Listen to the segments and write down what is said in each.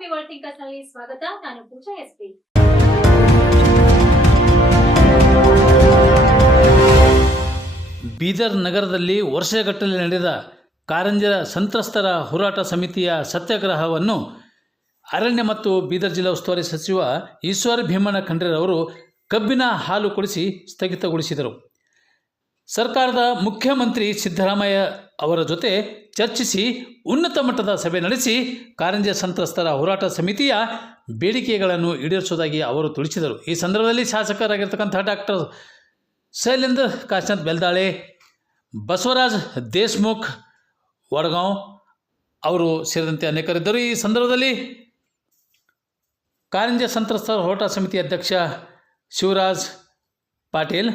ಸ್ವಾಗತ. ನಾನು ಪೂಜಾ ಎಸ್ಪಿ. ಬೀದರ್ ನಗರದಲ್ಲಿ ವರ್ಷಗಟ್ಟಲೆ ನಡೆದ ಕಾರಂಜರ ಸಂತ್ರಸ್ತರ ಹೋರಾಟ ಸಮಿತಿಯ ಸತ್ಯಾಗ್ರಹವನ್ನು ಅರಣ್ಯ ಮತ್ತು ಬೀದರ್ ಜಿಲ್ಲಾ ಉಸ್ತುವಾರಿ ಸಚಿವ ಈಶ್ವರ ಭೀಮಣ್ಣ ಖಂಡ್ರೆರವರು ಕಬ್ಬಿನ ಹಾಲು ಕೊಡಿಸಿ ಸ್ಥಗಿತಗೊಳಿಸಿದರು. ಸರ್ಕಾರದ ಮುಖ್ಯಮಂತ್ರಿ ಸಿದ್ದರಾಮಯ್ಯ ಅವರ ಜೊತೆ ಚರ್ಚಿಸಿ ಉನ್ನತ ಮಟ್ಟದ ಸಭೆ ನಡೆಸಿ ಕಾರಂಜ ಸಂತ್ರಸ್ತರ ಹೋರಾಟ ಸಮಿತಿಯ ಬೇಡಿಕೆಗಳನ್ನು ಈಡೇರಿಸುವುದಾಗಿ ಅವರು ತಿಳಿಸಿದರು. ಈ ಸಂದರ್ಭದಲ್ಲಿ ಶಾಸಕರಾಗಿರ್ತಕ್ಕಂಥ ಡಾಕ್ಟರ್ ಶೈಲೇಂದ್ರ ಕಾಶನಾಥ್ ಬೆಲ್ದಾಳೆ, ಬಸವರಾಜ್ ದೇಶ್ಮುಖ್ ವಡಗಾಂವ್ ಅವರು ಸೇರಿದಂತೆ ಅನೇಕರಿದ್ದರು. ಈ ಸಂದರ್ಭದಲ್ಲಿ ಕಾರಂಜ ಸಂತ್ರಸ್ತರ ಹೋರಾಟ ಸಮಿತಿ ಅಧ್ಯಕ್ಷ ಶಿವರಾಜ್ ಪಾಟೀಲ್,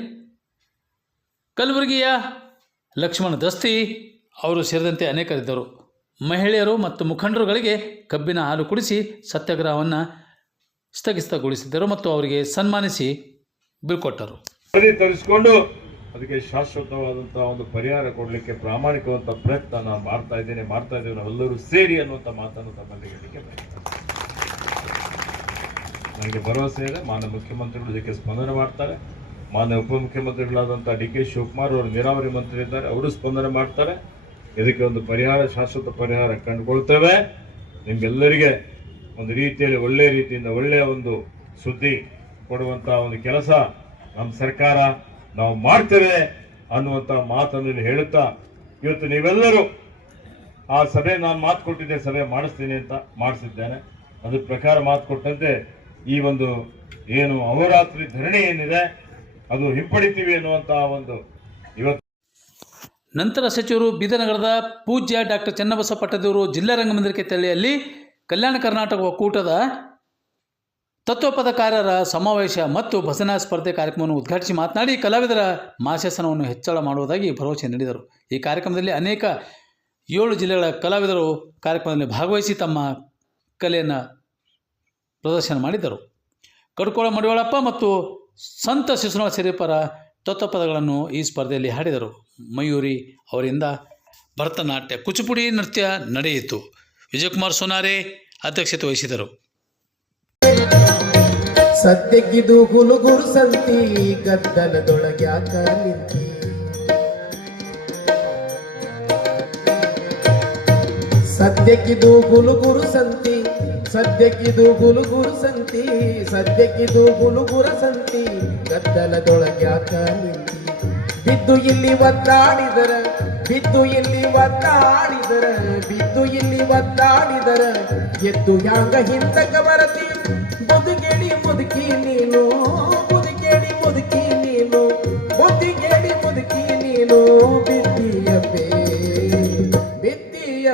ಕಲಬುರಗಿಯ ಲಕ್ಷ್ಮಣ ದಸ್ತಿ ಅವರು ಸೇರಿದಂತೆ ಅನೇಕರಿದ್ದರು. ಮಹಿಳೆಯರು ಮತ್ತು ಮುಖಂಡರುಗಳಿಗೆ ಕಬ್ಬಿನ ಹಾಲು ಕುಡಿಸಿ ಸತ್ಯಾಗ್ರಹವನ್ನು ಸ್ಥಗಿತಗೊಳಿಸಿದ್ದರು ಮತ್ತು ಅವರಿಗೆ ಸನ್ಮಾನಿಸಿ ಬೀಳ್ಕೊಟ್ಟರು ತರಿಸಿಕೊಂಡು ಅದಕ್ಕೆ ಶಾಶ್ವತವಾದಂತಹ ಒಂದು ಪರಿಹಾರ ಕೊಡಲಿಕ್ಕೆ ಪ್ರಾಮಾಣಿಕವಂತ ಪ್ರಯತ್ನ ನಾನು ಮಾಡ್ತಾ ಇದ್ದೇನೆ, ಮಾಡ್ತಾ ಇದ್ದೇವೆ ನಾವೆಲ್ಲರೂ ಸೇರಿ ಅನ್ನುವಂಥ ಮಾತನ್ನು ತಮ್ಮಲ್ಲಿ ಹೇಳಲಿಕ್ಕೆ. ನನಗೆ ಭರವಸೆ ಇದೆ, ಮಾನ್ಯ ಮುಖ್ಯಮಂತ್ರಿಗಳು ಇದಕ್ಕೆ ಸ್ಪಂದನೆ ಮಾಡ್ತಾರೆ. ಮಾನ್ಯ ಉಪಮುಖ್ಯಮಂತ್ರಿಗಳಾದಂಥ ಡಿ ಕೆ ಶಿವಕುಮಾರ್ ಅವರು, ನೀರಾವರಿ ಮಂತ್ರಿ ಇದ್ದಾರೆ ಅವರು ಸ್ಪಂದನೆ ಮಾಡ್ತಾರೆ. ಇದಕ್ಕೆ ಒಂದು ಪರಿಹಾರ, ಶಾಶ್ವತ ಪರಿಹಾರ ಕಂಡುಕೊಳ್ತೇವೆ? ನಿಮ್ಗೆಲ್ಲರಿಗೆ ಒಂದು ರೀತಿಯಲ್ಲಿ ಒಳ್ಳೆಯ ರೀತಿಯಿಂದ ಒಳ್ಳೆಯ ಒಂದು ಸುದ್ದಿ ಕೊಡುವಂತ ಒಂದು ಕೆಲಸ ನಮ್ಮ ಸರ್ಕಾರ ನಾವು ಮಾಡ್ತೇವೆ ಅನ್ನುವಂಥ ಮಾತನ್ನು ಹೇಳುತ್ತಾ ಇವತ್ತು ನೀವೆಲ್ಲರೂ ಆ ಸಭೆ ನಾನು ಮಾತು ಕೊಟ್ಟಿದ್ದೆ, ಸಭೆ ಮಾಡಿಸ್ತೀನಿ ಅಂತ ಮಾಡಿಸಿದ್ದೇನೆ. ಅದ್ರ ಪ್ರಕಾರ ಮಾತು ಕೊಟ್ಟಂತೆ ಈ ಒಂದು ಏನು ಅವರಾತ್ರಿ ಧರಣಿ ಏನಿದೆ, ಅದು ಹಿಂಪಡಿತೀವಿ ಅನ್ನುವಂಥ ಒಂದು ಇವತ್ತು ನಂತರ ಸಚಿವರು ಬೀದನಗರದ ಪೂಜ್ಯ ಡಾಕ್ಟರ್ ಚನ್ನಬಸವ ಪಟ್ಟದೇವರು ಜಿಲ್ಲಾ ರಂಗಮಂದಿರಕ್ಕೆ ತೆರಳಿಯಲ್ಲಿ ಕಲ್ಯಾಣ ಕರ್ನಾಟಕ ಒಕ್ಕೂಟದ ತತ್ವಪದಕಾರರ ಸಮಾವೇಶ ಮತ್ತು ಭಜನಾ ಸ್ಪರ್ಧೆ ಕಾರ್ಯಕ್ರಮವನ್ನು ಉದ್ಘಾಟಿಸಿ ಮಾತನಾಡಿ ಕಲಾವಿದರ ಮಾಸಾಸನವನ್ನು ಹೆಚ್ಚಳ ಮಾಡುವುದಾಗಿ ಭರವಸೆ ನೀಡಿದರು. ಈ ಕಾರ್ಯಕ್ರಮದಲ್ಲಿ ಅನೇಕ ಏಳು ಜಿಲ್ಲೆಗಳ ಕಲಾವಿದರು ಕಾರ್ಯಕ್ರಮದಲ್ಲಿ ಭಾಗವಹಿಸಿ ತಮ್ಮ ಕಲೆಯನ್ನು ಪ್ರದರ್ಶನ ಮಾಡಿದ್ದರು ಕಡ್ಕೋಳ ಮಡಿವಾಳಪ್ಪ ಮತ್ತು ಸಂತ ಶಿಶುನಾಳ ಸಿರಿಪರ ತತ್ವಪದಗಳನ್ನು ಈ ಸ್ಪರ್ಧೆಯಲ್ಲಿ ಹಾಡಿದರು. ಮಯೂರಿ ಅವರಿಂದ ಭರತನಾಟ್ಯ, ಕುಚಿಪುಡಿ ನೃತ್ಯ ನಡೆಯಿತು. ವಿಜಯಕುಮಾರ್ ಸೋನಾರೆ ಅಧ್ಯಕ್ಷತೆ ವಹಿಸಿದರು. ಸದ್ಯಕ್ಕಿದು ಗುಲುಗುರು ಸಂತಿ ಗದ್ದಲದೊಳಗ್ಯಾಕ ನಿಂತಿ ಸದ್ಯಕ್ಕಿದು ಗುನುಗುರು ಸಂತಿ ಸದ್ಯಕ್ಕಿದು ಗುಲುಗುರು ಸಂತಿ, ಸದ್ಯಕ್ಕಿದು ಗುಲುಗುರ ಸಂತಿ ಗದ್ದಲದೊಳಗ್ಯಾಕ ನಿಂತಿ? ಬಿದ್ದು ಇಲ್ಲಿ ಒದ್ದಾಡಿದರ, ಬಿದ್ದು ಇಲ್ಲಿ ಒತ್ತಾಡಿದರ ಬಿದ್ದು ಇಲ್ಲಿ ಒದ್ದಾಡಿದರ, ಎದ್ದು ಯಾಂಗ ಹಿಂದಕ ಬರತಿ? ಬದುಕೇಳಿ ಮುದುಕಿ ನೀನು ಬದುಕೇಳಿ ಮುದುಕಿ ನೀನು ಬುದ್ಧಿಗೇಡಿ ಮುದುಕಿ ನೀನು ಬಿದ್ದಿಯ ಬೇ ಬಿದ್ದಿಯ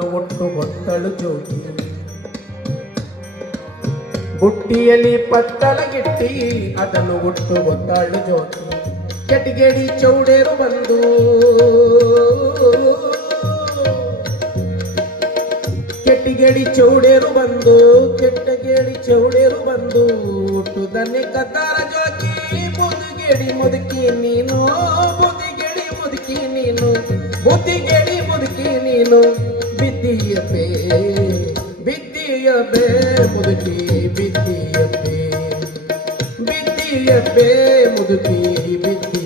ಅದನ್ನು ಒಟ್ಟು ಹೊತ್ತಳು ಜೋಗಿ ಬುಟ್ಟಿಯಲ್ಲಿ ಪತ್ತಲಗಿಟ್ಟಿ, ಅದನ್ನು ಒಟ್ಟು ಒತ್ತಳು ಜೋಗಿ ಕೆಟಿಗೇಡಿ ಚೌಡೇರು ಬಂದು. ಕೆಟ್ಟಿಗೇಡಿ ಚೌಡೇರು ಬಂದು, ಕೆಟ್ಟಗೇಡಿ ಚೌಡೇರು ಬಂದು. ಹುಟ್ಟುದನ್ನೇ ಕತಾರ ಜೋಗಿ ಬುದಿಗೇಡಿ ಮುದುಕಿ ನೀನು ಬುದಿಗೇಡಿ ಮುದುಕಿ ನೀನು, ಬುದ್ಧಿಗೇಡಿ ಮುದುಕಿ ನೀನು. ಬಿದ್ದಿಯಪ್ಪೆ ಬಿದ್ದಿಯಪ್ಪೆ ಮುದುಕಿ ಬಿದ್ದಿಯಪ್ಪೆ ಬಿದ್ದಿಯಪ್ಪೆ ಮುದುಕಿ ಬಿದ್ದಿಯಪ್ಪೆ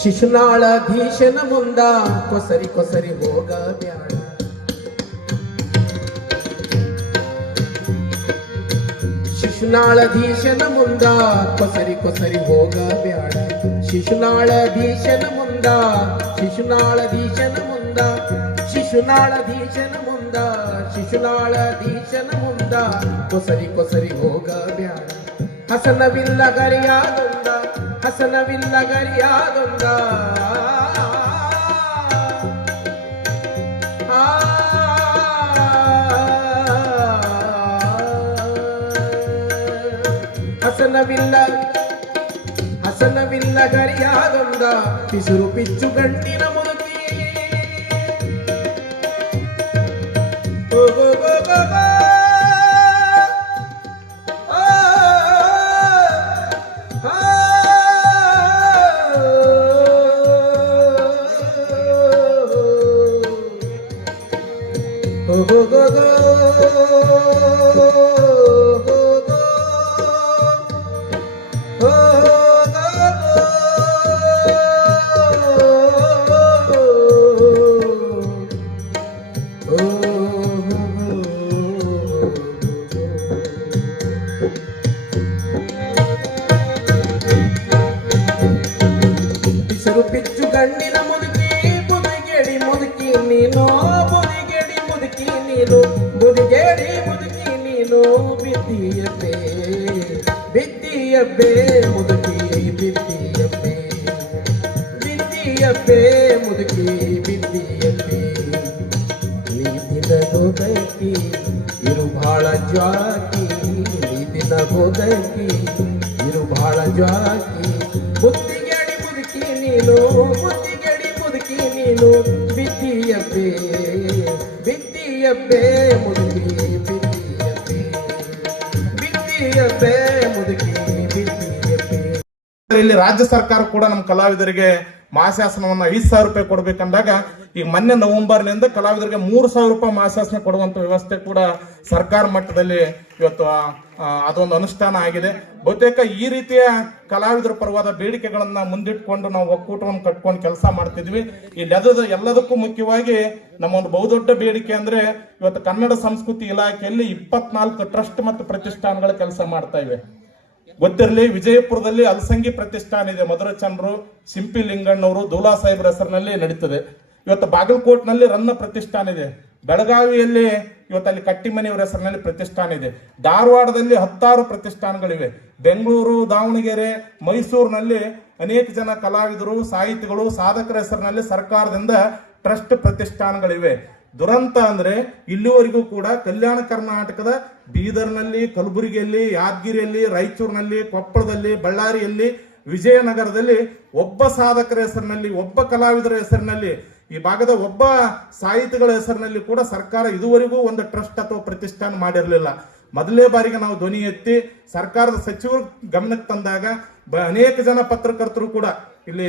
ಶಿಶುನಾಳಧೀಶನ ಮುಂದ ಕೊಸರಿ ಕೊಸರಿ ಹೋಗ ಬ್ಯಾಡ ಶಿಶುನಾಳಧೀಶನ ಮುಂದ ಕೊಸರಿ ಕೊಸರಿ ಹೋಗ ಬ್ಯಾಡ ಶಿಶುನಾಳಧೀಶನ ಮುಂದ ಶಿಶುನಾಳಧೀಶನ ಮುಂದ ಶಿಶುನಾಳಧೀಶನ ಮುಂದ ಶಿಶುನಾಳಧೀಶನ ಮುಂದ ಕೊಸರಿ ಕೊಸರಿ ಹೋಗಬ್ಯಾಡ ಹಸನವಿಲ್ಲ ಗರಿಯಾದೊಂದ ಹಸನವಿಲ್ಲ ಗರಿಯಾದೊಂದ ಆ ಹಸನವಿಲ್ಲ ಹಸನವಿಲ್ಲ ಗರಿಯಾದೊಂದ ಪಿಸುರು ಪಿಚ್ಚು ಗಂಟಿನ ಮುದುಕಿ ಗೋ ಗೋ ಗೋ ಗೋ ಬಿದ್ದಿಯಬ್ಬೆ ಮುದುಕಿ ಬಿದ್ದಿಯಬ್ಬೆ ನೀತಿನ ಗೋದೈತಿ ಇರು ಬಹಳ ಜ್ವಾಕಿ. ನೀತಿನ ಗೋದೈತಿ ಇರು ಬಹಳ ಜ್ವಾಕಿ. ಬುದ್ಧಿಗೇಡಿ ಮುದುಕಿ ನೀನು ಬುದ್ಧಿಗೇಡಿ ಮುದುಕಿ ನೀನು. ಬಿದ್ದಿಯಬ್ಬೆ ಬಿದ್ದಿಯಬ್ಬೆ ಮುದುಕಿ ಬಿದ್ದಿಯಬ್ಬೆ ಬಿದ್ದಿಯಬ್ಬೆ ಮುದುಕಿ ಇಲ್ಲಿ ರಾಜ್ಯ ಸರ್ಕಾರ ಕೂಡ ನಮ್ಮ ಕಲಾವಿದರಿಗೆ ಮಾಸಾಸನವನ್ನ ಐದು ಸಾವಿರ ರೂಪಾಯಿ ಕೊಡ್ಬೇಕಂದಾಗ ಈಗ ಮೊನ್ನೆ ನವೆಂಬರ್ನಿಂದ ಕಲಾವಿದರಿಗೆ ಮೂರು ಸಾವಿರ ರೂಪಾಯಿ ಮಾಸಾಸನ ಕೊಡುವಂತ ವ್ಯವಸ್ಥೆ ಕೂಡ ಸರ್ಕಾರ ಮಟ್ಟದಲ್ಲಿ ಇವತ್ತು ಅದೊಂದು ಅನುಷ್ಠಾನ ಆಗಿದೆ. ಬಹುತೇಕ ಈ ರೀತಿಯ ಕಲಾವಿದರ ಪರವಾದ ಬೇಡಿಕೆಗಳನ್ನು ಮುಂದಿಟ್ಕೊಂಡು ನಾವು ಒಕ್ಕೂಟವನ್ನು ಕಟ್ಕೊಂಡು ಕೆಲಸ ಮಾಡ್ತಿದ್ವಿ. ಈ ಎಲ್ಲದ ಎಲ್ಲದಕ್ಕೂ ಮುಖ್ಯವಾಗಿ ನಮ್ಮ ಒಂದು ಬಹುದೊಡ್ಡ ಬೇಡಿಕೆ ಅಂದ್ರೆ ಇವತ್ತು ಕನ್ನಡ ಸಂಸ್ಕೃತಿ ಇಲಾಖೆಯಲ್ಲಿ ಇಪ್ಪತ್ನಾಲ್ಕು ಟ್ರಸ್ಟ್ ಮತ್ತು ಪ್ರತಿಷ್ಠಾನಗಳ ಕೆಲಸ ಮಾಡ್ತಾ ಇವೆ. ಗೊತ್ತಿರಲಿ ವಿಜಯಪುರದಲ್ಲಿ ಅಲ್ಸಂಗಿ ಪ್ರತಿಷ್ಠಾನ ಇದೆ. ಮಧುರಚಂದ್ರು ಸಿಂಪಿ ಲಿಂಗಣ್ಣವರು, ದೂಲಾ ಸಾಹೇಬ್ರ ಹೆಸರಿನಲ್ಲಿ ನಡೀತದೆ. ಇವತ್ತು ಬಾಗಲಕೋಟ್ನಲ್ಲಿ ರನ್ನ ಪ್ರತಿಷ್ಠಾನ ಇದೆ. ಬೆಳಗಾವಿಯಲ್ಲಿ ಇವತ್ತು ಅಲ್ಲಿ ಕಟ್ಟಿಮನೆಯವರ ಹೆಸರಿನಲ್ಲಿ ಪ್ರತಿಷ್ಠಾನ ಇದೆ. ಧಾರವಾಡದಲ್ಲಿ ಹತ್ತಾರು ಪ್ರತಿಷ್ಠಾನಗಳಿವೆ. ಬೆಂಗಳೂರು, ದಾವಣಗೆರೆ, ಮೈಸೂರಿನಲ್ಲಿ ಅನೇಕ ಜನ ಕಲಾವಿದರು, ಸಾಹಿತಿಗಳು, ಸಾಧಕರ ಹೆಸರಿನಲ್ಲಿ ಸರ್ಕಾರದಿಂದ ಟ್ರಸ್ಟ್ ಪ್ರತಿಷ್ಠಾನಗಳಿವೆ. ದುರಂತ ಅಂದ್ರೆ ಇಲ್ಲಿವರೆಗೂ ಕೂಡ ಕಲ್ಯಾಣ ಕರ್ನಾಟಕದ ಬೀದರ್ನಲ್ಲಿ, ಕಲಬುರಗಿಯಲ್ಲಿ, ಯಾದಗಿರಿಯಲ್ಲಿ, ರಾಯಚೂರಿನಲ್ಲಿ, ಕೊಪ್ಪಳದಲ್ಲಿ, ಬಳ್ಳಾರಿಯಲ್ಲಿ, ವಿಜಯನಗರದಲ್ಲಿ ಒಬ್ಬ ಸಾಧಕರ ಹೆಸರಿನಲ್ಲಿ, ಒಬ್ಬ ಕಲಾವಿದರ ಹೆಸರಿನಲ್ಲಿ, ಈ ಭಾಗದ ಒಬ್ಬ ಸಾಹಿತಿಗಳ ಹೆಸರಿನಲ್ಲಿ ಕೂಡ ಸರ್ಕಾರ ಇದುವರೆಗೂ ಒಂದು ಟ್ರಸ್ಟ್ ಅಥವಾ ಪ್ರತಿಷ್ಠಾನ ಮಾಡಿರಲಿಲ್ಲ. ಮೊದಲನೇ ಬಾರಿಗೆ ನಾವು ಧ್ವನಿ ಎತ್ತಿ ಸರ್ಕಾರದ ಸಚಿವರು ಗಮನಕ್ಕೆ ತಂದಾಗ ಅನೇಕ ಜನ ಪತ್ರಕರ್ತರು ಕೂಡ ಇಲ್ಲಿ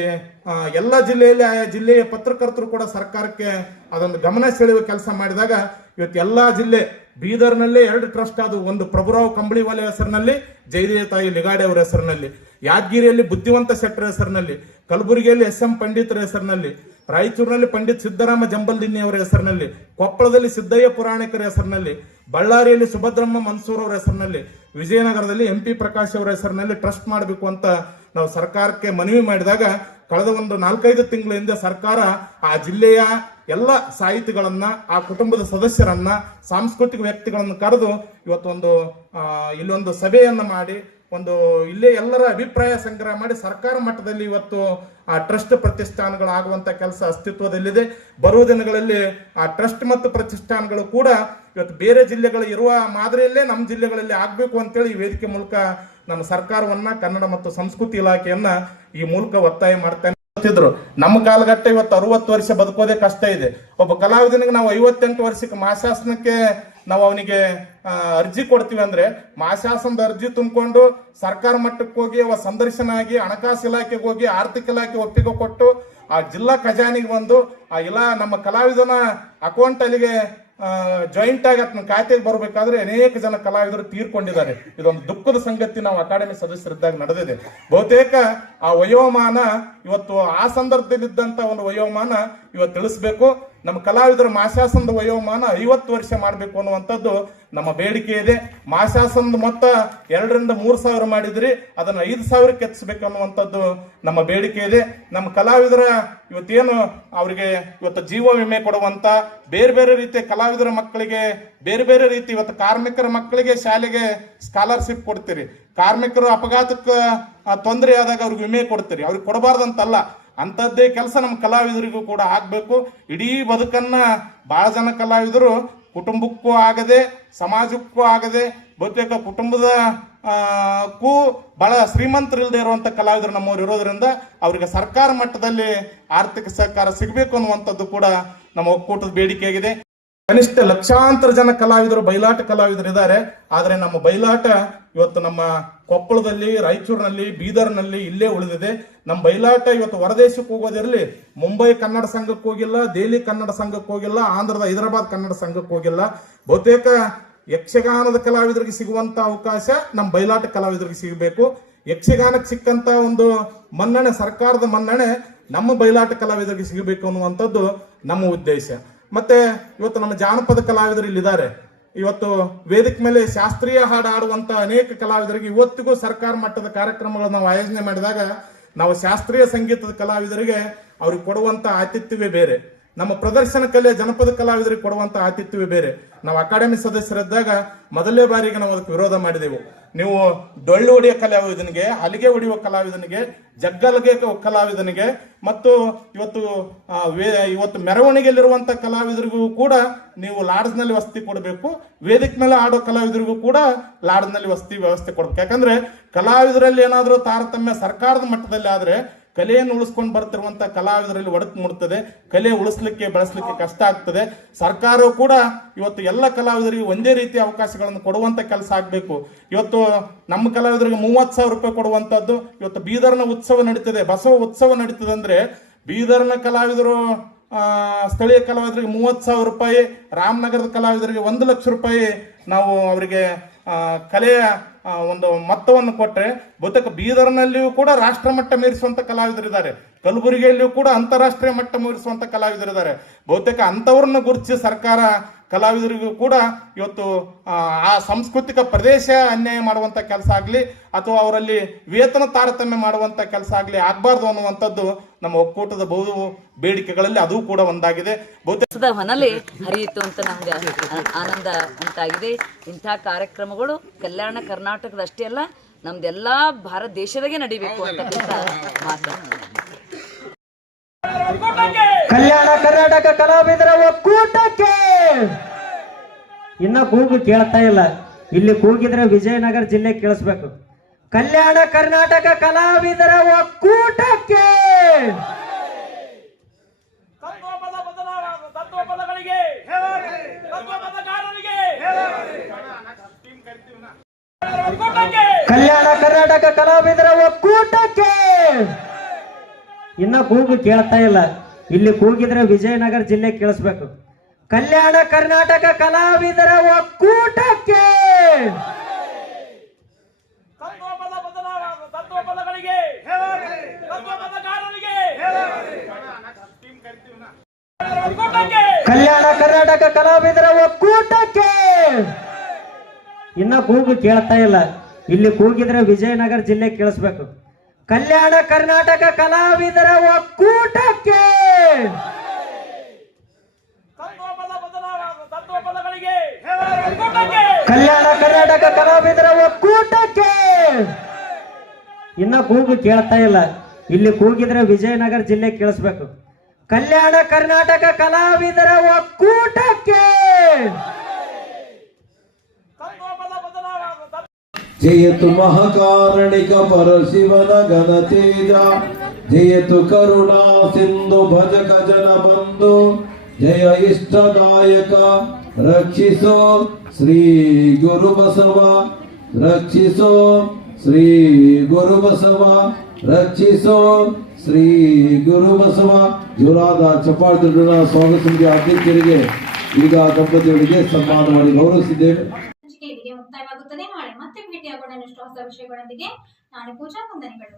ಎಲ್ಲ ಜಿಲ್ಲೆಯಲ್ಲಿ ಆಯಾ ಜಿಲ್ಲೆಯ ಪತ್ರಕರ್ತರು ಕೂಡ ಸರ್ಕಾರಕ್ಕೆ ಅದೊಂದು ಗಮನ ಸೆಳೆಯುವ ಕೆಲಸ ಮಾಡಿದಾಗ ಇವತ್ತು ಎಲ್ಲ ಜಿಲ್ಲೆ, ಬೀದರ್ನಲ್ಲೇ ಎರಡು ಟ್ರಸ್ಟ್ ಅದು, ಒಂದು ಪ್ರಭುರಾವ್ ಕಂಬಳಿವಾಲೆ ಹೆಸರಿನಲ್ಲಿ, ಜಯದೇವ ತಾಯಿ ಲಿಗಾಡೆ ಅವರ ಹೆಸರಿನಲ್ಲಿ, ಯಾದಗಿರಿಯಲ್ಲಿ ಬುದ್ಧಿವಂತ ಶೆಟ್ಟರ ಹೆಸರಿನಲ್ಲಿ, ಕಲಬುರಗಿಯಲ್ಲಿ ಎಸ್ ಎಂ ಪಂಡಿತರ ಹೆಸರಿನಲ್ಲಿ, ರಾಯಚೂರಿನಲ್ಲಿ ಪಂಡಿತ್ ಸಿದ್ದರಾಮ ಜಂಬಲ್ದಿನ್ನಿ ಅವರ ಹೆಸರಿನಲ್ಲಿ, ಕೊಪ್ಪಳದಲ್ಲಿ ಸಿದ್ದಯ್ಯ ಪುರಾಣಿಕರ ಹೆಸರಿನಲ್ಲಿ, ಬಳ್ಳಾರಿಯಲ್ಲಿ ಸುಭದ್ರಮ್ಮ ಮನ್ಸೂರ್ ಅವರ ಹೆಸರಿನಲ್ಲಿ ವಿಜಯನಗರದಲ್ಲಿ ಎಂ ಪಿ ಪ್ರಕಾಶ್ ಅವರ ಹೆಸರಿನಲ್ಲಿ ಟ್ರಸ್ಟ್ ಮಾಡಬೇಕು ಅಂತ ನಾವು ಸರ್ಕಾರಕ್ಕೆ ಮನವಿ ಮಾಡಿದಾಗ ಕಳೆದ ಒಂದು ನಾಲ್ಕೈದು ತಿಂಗಳ ಹಿಂದೆ ಸರ್ಕಾರ ಆ ಜಿಲ್ಲೆಯ ಎಲ್ಲ ಸಾಹಿತಿಗಳನ್ನ, ಆ ಕುಟುಂಬದ ಸದಸ್ಯರನ್ನ, ಸಾಂಸ್ಕೃತಿಕ ವ್ಯಕ್ತಿಗಳನ್ನು ಕರೆದು ಇವತ್ತೊಂದು ಇಲ್ಲೊಂದು ಸಭೆಯನ್ನು ಮಾಡಿ ಒಂದು ಇಲ್ಲೇ ಎಲ್ಲರ ಅಭಿಪ್ರಾಯ ಸಂಗ್ರಹ ಮಾಡಿ ಸರ್ಕಾರ ಮಟ್ಟದಲ್ಲಿ ಇವತ್ತು, ಆ ಟ್ರಸ್ಟ್ ಪ್ರತಿಷ್ಠಾನಗಳಾಗುವಂತ ಕೆಲಸ ಅಸ್ತಿತ್ವದಲ್ಲಿದೆ. ಬರುವ ದಿನಗಳಲ್ಲಿ, ಆ ಟ್ರಸ್ಟ್ ಮತ್ತು ಪ್ರತಿಷ್ಠಾನಗಳು ಕೂಡ ಇವತ್ತು ಬೇರೆ ಜಿಲ್ಲೆಗಳು ಇರುವ ಮಾದರಿಯಲ್ಲೇ ನಮ್ಮ ಜಿಲ್ಲೆಗಳಲ್ಲಿ ಆಗಬೇಕು ಅಂತೇಳಿ ಈ ವೇದಿಕೆ ಮೂಲಕ ನಮ್ಮ ಸರ್ಕಾರವನ್ನ ಕನ್ನಡ ಮತ್ತು ಸಂಸ್ಕೃತಿ ಇಲಾಖೆಯನ್ನ ಈ ಮೂಲಕ ಒತ್ತಾಯ ಮಾಡ್ತೇನೆ ನಮ್ಮ ಕಾಲಘಟ್ಟ ಇವತ್ತು ಅರವತ್ತು ವರ್ಷ ಬದುಕೋದೇ ಕಷ್ಟ ಇದೆ. ಒಬ್ಬ ಕಲಾವಿದನಿಗೆ ನಾವು ಐವತ್ತೆಂಟು ವರ್ಷಕ್ಕೆ ಮಾಸಾಸನಕ್ಕೆ ನಾವು ಅವನಿಗೆ ಅರ್ಜಿ ಕೊಡ್ತೀವಿ ಅಂದ್ರೆ ಮಾಶಾಸನದ ಅರ್ಜಿ ತುಂಬಿಕೊಂಡು ಸರ್ಕಾರ ಮಟ್ಟಕ್ಕೆ ಹೋಗಿ ಅವ ಸಂದರ್ಶನ ಆಗಿ ಹಣಕಾಸು ಇಲಾಖೆಗೆ ಹೋಗಿ ಆರ್ಥಿಕ ಇಲಾಖೆ ಒಪ್ಪಿಗೆ ಕೊಟ್ಟು ಆ ಜಿಲ್ಲಾ ಖಜಾನೆಗೆ ಬಂದು ಆ ಇಲ್ಲ ನಮ್ಮ ಕಲಾವಿದನ ಅಕೌಂಟ್ ಅಲ್ಲಿಗೆ ಜಾಯಿಂಟ್ ಆಗಿ ಅದನ್ನ ಖಾತೆಗೆ ಬರಬೇಕಾದ್ರೆ ಅನೇಕ ಜನ ಕಲಾವಿದರು ತೀರ್ಕೊಂಡಿದ್ದಾರೆ. ಇದೊಂದು ದುಃಖದ ಸಂಗತಿ ನಾವು ಅಕಾಡೆಮಿ ಸದಸ್ಯರಿದ್ದಾಗ ನಡೆದಿದೆ. ಬಹುತೇಕ ಆ ವಯೋಮಾನ ಇವತ್ತು ಆ ಸಂದರ್ಭದಲ್ಲಿದ್ದಂತ ಒಂದು ವಯೋಮಾನ ಇವತ್ತು ತಿಳಿಸ್ಬೇಕು. ನಮ್ಮ ಕಲಾವಿದರ ಮಾಸಾಸನದ ವಯೋಮಾನ ಐವತ್ತು ವರ್ಷ ಮಾಡಬೇಕು ಅನ್ನುವಂಥದ್ದು ನಮ್ಮ ಬೇಡಿಕೆ ಇದೆ. ಮಾಸಾಸನದ ಮೊತ್ತ ಎರಡರಿಂದ ಮೂರು ಸಾವಿರ ಮಾಡಿದ್ರಿ, ಅದನ್ನು ಐದು ಸಾವಿರಕ್ಕೆ ಹೆಚ್ಚಬೇಕು ಅನ್ನುವಂಥದ್ದು ನಮ್ಮ ಬೇಡಿಕೆ ಇದೆ. ನಮ್ಮ ಕಲಾವಿದರ ಇವತ್ತೇನು ಅವರಿಗೆ ಇವತ್ತು ಜೀವ ವಿಮೆ ಕೊಡುವಂಥ ಬೇರೆ ಬೇರೆ ರೀತಿಯ ಕಲಾವಿದರ ಮಕ್ಕಳಿಗೆ, ಬೇರೆ ಬೇರೆ ರೀತಿ ಇವತ್ತು ಕಾರ್ಮಿಕರ ಮಕ್ಕಳಿಗೆ ಶಾಲೆಗೆ ಸ್ಕಾಲರ್ಶಿಪ್ ಕೊಡ್ತೀರಿ. ಕಾರ್ಮಿಕರು ಅಪಘಾತಕ್ಕೆ ತೊಂದರೆ ಆದಾಗ ಅವ್ರಿಗೆ ವಿಮೆ ಕೊಡ್ತೀರಿ. ಅವ್ರಿಗೆ ಕೊಡಬಾರ್ದಂತಲ್ಲ. ಅಂಥದ್ದೇ ಕೆಲಸ ನಮ್ಮ ಕಲಾವಿದರಿಗೂ ಕೂಡ ಆಗಬೇಕು. ಇಡೀ ಬದುಕನ್ನು ಬಹಳ ಜನ ಕಲಾವಿದರು ಕುಟುಂಬಕ್ಕೂ ಆಗದೆ, ಸಮಾಜಕ್ಕೂ ಆಗದೆ, ಬಹುತೇಕ ಕುಟುಂಬದ ಕ್ಕೂ ಬಹಳ ಶ್ರೀಮಂತರಿಲ್ಲದೆ ಇರುವಂಥ ಕಲಾವಿದರು ನಮ್ಮವ್ರು ಇರೋದರಿಂದ ಅವರಿಗೆ ಸರ್ಕಾರ ಮಟ್ಟದಲ್ಲಿ ಆರ್ಥಿಕ ಸಹಕಾರ ಸಿಗಬೇಕು ಅನ್ನುವಂಥದ್ದು ಕೂಡ ನಮ್ಮ ಒಕ್ಕೂಟದ ಬೇಡಿಕೆಯಾಗಿದೆ. ಕನಿಷ್ಠ ಲಕ್ಷಾಂತರ ಜನ ಕಲಾವಿದರು ಬಯಲಾಟ ಕಲಾವಿದರು ಇದ್ದಾರೆ ಆದರೆ ನಮ್ಮ ಬಯಲಾಟ ಇವತ್ತು ನಮ್ಮ ಕೊಪ್ಪಳದಲ್ಲಿ, ರಾಯಚೂರಿನಲ್ಲಿ, ಬೀದರ್ನಲ್ಲಿ ಇಲ್ಲೇ ಉಳಿದಿದೆ. ನಮ್ಮ ಬಯಲಾಟ ಇವತ್ತು ಹೊರದೇಶಕ್ಕೆ ಹೋಗೋದಿರಲಿ, ಮುಂಬೈ ಕನ್ನಡ ಸಂಘಕ್ಕೆ ಹೋಗಿಲ್ಲ, ದೆಹಲಿ ಕನ್ನಡ ಸಂಘಕ್ಕೆ ಹೋಗಿಲ್ಲ, ಆಂಧ್ರದ ಹೈದರಾಬಾದ್ ಕನ್ನಡ ಸಂಘಕ್ಕೆ ಹೋಗಿಲ್ಲ. ಬಹುತೇಕ ಯಕ್ಷಗಾನದ ಕಲಾವಿದರಿಗೆ ಸಿಗುವಂತ ಅವಕಾಶ ನಮ್ಮ ಬಯಲಾಟ ಕಲಾವಿದರಿಗೆ ಸಿಗಬೇಕು. ಯಕ್ಷಗಾನಕ್ಕೆ ಸಿಕ್ಕಂತ ಒಂದು ಮನ್ನಣೆ, ಸರ್ಕಾರದ ಮನ್ನಣೆ ನಮ್ಮ ಬಯಲಾಟ ಕಲಾವಿದರಿಗೆ ಸಿಗಬೇಕು ಅನ್ನುವಂಥದ್ದು ನಮ್ಮ ಉದ್ದೇಶ. ಮತ್ತೆ ಇವತ್ತು ನಮ್ಮ ಜಾನಪದ ಕಲಾವಿದರು ಇಲ್ಲಿದ್ದಾರೆ. ಇವತ್ತು ವೇದಿಕೆ ಮೇಲೆ ಶಾಸ್ತ್ರೀಯ ಹಾಡು ಆಡುವಂತ ಅನೇಕ ಕಲಾವಿದರಿಗೆ ಇವತ್ತಿಗೂ ಸರ್ಕಾರ ಮಟ್ಟದ ಕಾರ್ಯಕ್ರಮಗಳನ್ನು ನಾವು ಆಯೋಜನೆ ಮಾಡಿದಾಗ ನಾವು ಶಾಸ್ತ್ರೀಯ ಸಂಗೀತದ ಕಲಾವಿದರಿಗೆ ಅವ್ರಿಗೆ ಕೊಡುವಂತ ಆತಿಥ್ಯವೇ ಬೇರೆ. ನಮ್ಮ ಪ್ರದರ್ಶನ ಕಲೆ ಜನಪದ ಕಲಾವಿದರಿಗೆ ಕೊಡುವಂತ ಆತಿಥ್ಯವೇ ಬೇರೆ. ನಾವು ಅಕಾಡೆಮಿ ಸದಸ್ಯರಿದ್ದಾಗ ಮೊದಲನೇ ಬಾರಿಗೆ ನಾವು ಅದಕ್ಕೆ ವಿರೋಧ ಮಾಡಿದೆವು. ನೀವು ಡೊಳ್ಳು ಹೊಡೆಯೋ ಕಲಾವಿದನಿಗೆ ಹಲಿಗೆ ಹೊಡೆಯುವ ಕಲಾವಿದನಿಗೆ, ಜಗ್ಗಲ್ಗೆ ಕಲಾವಿದನಿಗೆ ಮತ್ತು ಇವತ್ತು ಇವತ್ತು ಮೆರವಣಿಗೆಯಲ್ಲಿರುವಂತ ಕಲಾವಿದರಿಗೂ ಕೂಡ ನೀವು ಲಾಡ್ಜ್ನಲ್ಲಿ ವಸತಿ ಕೊಡಬೇಕು. ವೇದಿಕೆ ಮೇಲೆ ಆಡೋ ಕಲಾವಿದರಿಗೂ ಕೂಡ ಲಾಡ್ಜ್ನಲ್ಲಿ ವಸತಿ ವ್ಯವಸ್ಥೆ ಕೊಡ್ಬೇಕು. ಯಾಕಂದ್ರೆ ಕಲಾವಿದರಲ್ಲಿ ಏನಾದರೂ ತಾರತಮ್ಯ ಸರ್ಕಾರದ ಮಟ್ಟದಲ್ಲಿ ಆದ್ರೆ ಕಲೆಯನ್ನು ಉಳಿಸ್ಕೊಂಡು ಬರ್ತಿರುವಂತ ಕಲಾವಿದರಲ್ಲಿ ಒಡಕು ಮೂಡ್ತದೆ ಕಲೆ ಉಳಿಸ್ಲಿಕ್ಕೆ, ಬೆಳೆಸಲಿಕ್ಕೆ ಕಷ್ಟ ಆಗ್ತದೆ. ಸರ್ಕಾರವು ಕೂಡ ಇವತ್ತು ಎಲ್ಲ ಕಲಾವಿದರಿಗೆ ಒಂದೇ ರೀತಿಯ ಅವಕಾಶಗಳನ್ನು ಕೊಡುವಂತ ಕೆಲಸ ಆಗಬೇಕು. ಇವತ್ತು ನಮ್ಮ ಕಲಾವಿದರಿಗೆ ಮೂವತ್ತು ಸಾವಿರ ರೂಪಾಯಿ ಕೊಡುವಂತದ್ದು, ಇವತ್ತು ಬೀದರ್ನ ಉತ್ಸವ ನಡೀತದೆ. ಬಸವ ಉತ್ಸವ ನಡೀತದೆ ಅಂದ್ರೆ ಬೀದರ್ನ ಕಲಾವಿದರು ಸ್ಥಳೀಯ ಕಲಾವಿದರಿಗೆ ಮೂವತ್ತು ಸಾವಿರ ರೂಪಾಯಿ, ರಾಮನಗರದ ಕಲಾವಿದರಿಗೆ ಒಂದು ಲಕ್ಷ ರೂಪಾಯಿ ನಾವು ಅವರಿಗೆ ಕಲೆಯ ಒಂದು ಮೊತ್ತವನ್ನು ಕೊಟ್ಟರೆ ಬಹುತೇಕ ಬೀದರ್ನಲ್ಲಿಯೂ ಕೂಡ ರಾಷ್ಟ್ರ ಮಟ್ಟ ಮೀರಿಸುವಂತ ಕಲಾವಿದರಿದ್ದಾರೆ. ಕಲಬುರಗಿಯಲ್ಲಿಯೂ ಕೂಡ ಅಂತಾರಾಷ್ಟ್ರೀಯ ಮಟ್ಟ ಮೀರಿಸುವಂತ ಕಲಾವಿದರಿದ್ದಾರೆ. ಬಹುತೇಕ ಅಂಥವ್ರನ್ನ ಗುರುತಿಸಿ ಸರ್ಕಾರ ಕಲಾವಿದರಿಗೂ ಕೂಡ ಇವತ್ತು ಆ, ಸಾಂಸ್ಕೃತಿಕ ಪ್ರದೇಶ ಅನ್ಯಾಯ ಮಾಡುವಂಥ ಕೆಲಸ ಆಗಲಿ ಅಥವಾ ಅವರಲ್ಲಿ ವೇತನ ತಾರತಮ್ಯ ಮಾಡುವಂಥ ಕೆಲಸ ಆಗಲಿ ಆಗಬಾರ್ದು ಅನ್ನುವಂಥದ್ದು ನಮ್ಮ ಒಕ್ಕೂಟದ ಬಹು ಬೇಡಿಕೆಗಳಲ್ಲಿ ಅದು ಕೂಡ ಒಂದಾಗಿದೆ. ಬಹುತೇಕ ಹೊನಲೆ ಹರಿಯಿತು ಅಂತ ನಮ್ಗೆ ಆನಂದ ಉಂಟಾಗಿದೆ. ಇಂಥ ಕಾರ್ಯಕ್ರಮಗಳು ಕಲ್ಯಾಣ ಕರ್ನಾಟಕದಷ್ಟೇ ಅಲ್ಲ ನಮ್ದೆಲ್ಲ ಭಾರತ ದೇಶದಾಗೆ ನಡಿಬೇಕು ಅಂತ ಮಾತು ಕಲ್ಯಾಣ ಕರ್ನಾಟಕ ಕಲಾವಿದರ ಒಕ್ಕೂಟಕ್ಕೆ ಇನ್ನ ಕೂಗು ಕೇಳ್ತಾ ಇಲ್ಲ. ಇಲ್ಲಿ ಕೂಗಿದ್ರೆ ವಿಜಯನಗರ ಜಿಲ್ಲೆ ಕೇಳಿಸ್ಬೇಕು. ಕಲ್ಯಾಣ ಕರ್ನಾಟಕ ಕಲಾವಿದರ ಒಕ್ಕೂಟಕ್ಕೆ ಕಲ್ಯಾಣ ಕರ್ನಾಟಕ ಕಲಾವಿದರ ಒಕ್ಕೂಟಕ್ಕೆ ಇನ್ನ ಕೂಗು ಕೇಳ್ತಾ ಇಲ್ಲ. ಇಲ್ಲಿ ಕೂಗಿದ್ರೆ ವಿಜಯನಗರ ಜಿಲ್ಲೆ ಕೇಳಿಸ್ಬೇಕು. ಕಲ್ಯಾಣ ಕರ್ನಾಟಕ ಕಲಾವಿದರ ಒಕ್ಕೂಟಕ್ಕೆ! ಕಲ್ಯಾಣ ಕರ್ನಾಟಕ ಕಲಾವಿದರ ಒಕ್ಕೂಟಕ್ಕೆ! ಇನ್ನ ಕೂಗು ಕೇಳ್ತಾ ಇಲ್ಲ. ಇಲ್ಲಿ ಕೂಗಿದ್ರೆ ವಿಜಯನಗರ ಜಿಲ್ಲೆ ಕೇಳಿಸ್ಬೇಕು. ಕಲ್ಯಾಣ ಕರ್ನಾಟಕ ಕಲಾವಿದರ ಒಕ್ಕೂಟಕ್ಕೆ. ಕಲ್ಯಾಣ ಕರ್ನಾಟಕ ಕಲಾವಿದರ ಒಕ್ಕೂಟಕ್ಕೆ. ಇನ್ನ ಕೂಗು ಕೇಳ್ತಾ ಇಲ್ಲ. ಇಲ್ಲಿ ಕೂಗಿದ್ರೆ ವಿಜಯನಗರ ಜಿಲ್ಲೆ ಕೇಳಿಸ್ಬೇಕು. ಕಲ್ಯಾಣ ಕರ್ನಾಟಕ ಕಲಾವಿದರ ಒಕ್ಕೂಟಕ್ಕೆ. ಜಯತು ಮಹಾಕಾರಣಿಕ ಪರಶಿವನ ಘನತೇಜ ಜಯತು ಕರುಣಾ ಸಿಂಧು ಭಜಕ ಜನ ಬಂಧು ಜಯ ಇಷ್ಟದಾಯಕ ರಕ್ಷಿಸೋ ಶ್ರೀ ಗುರು ಬಸವ, ರಕ್ಷಿಸೋ ಶ್ರೀ ಗುರು ಬಸವ, ರಕ್ಷಿಸೋ ಶ್ರೀ ಗುರು ಬಸವ. ಜೋರಾದ ಚಪ್ಪಾಳೆ ಸ್ವಾಗತ ಅಧ್ಯಕ್ಷರಿಗೆ ಈಗ ದಂಪತಿಗಳಿಗೆ ಸನ್ಮಾನ ಮಾಡಿ ಗೌರವಿಸಿದ್ದೇವೆ. ಸಂಚಿಕೆ ಇಲ್ಲಿಗೆ ಮುಕ್ತಾಯವಾಗುತ್ತದೆ ನಾಳೆ ಮತ್ತೆ ಭೇಟಿಯಾಗೋಣ ಇನ್ನಷ್ಟು ಹೊಸ ವಿಷಯಗಳೊಂದಿಗೆ ನಾನು ಪೂಜಾ ವಂದನೆಗಳು.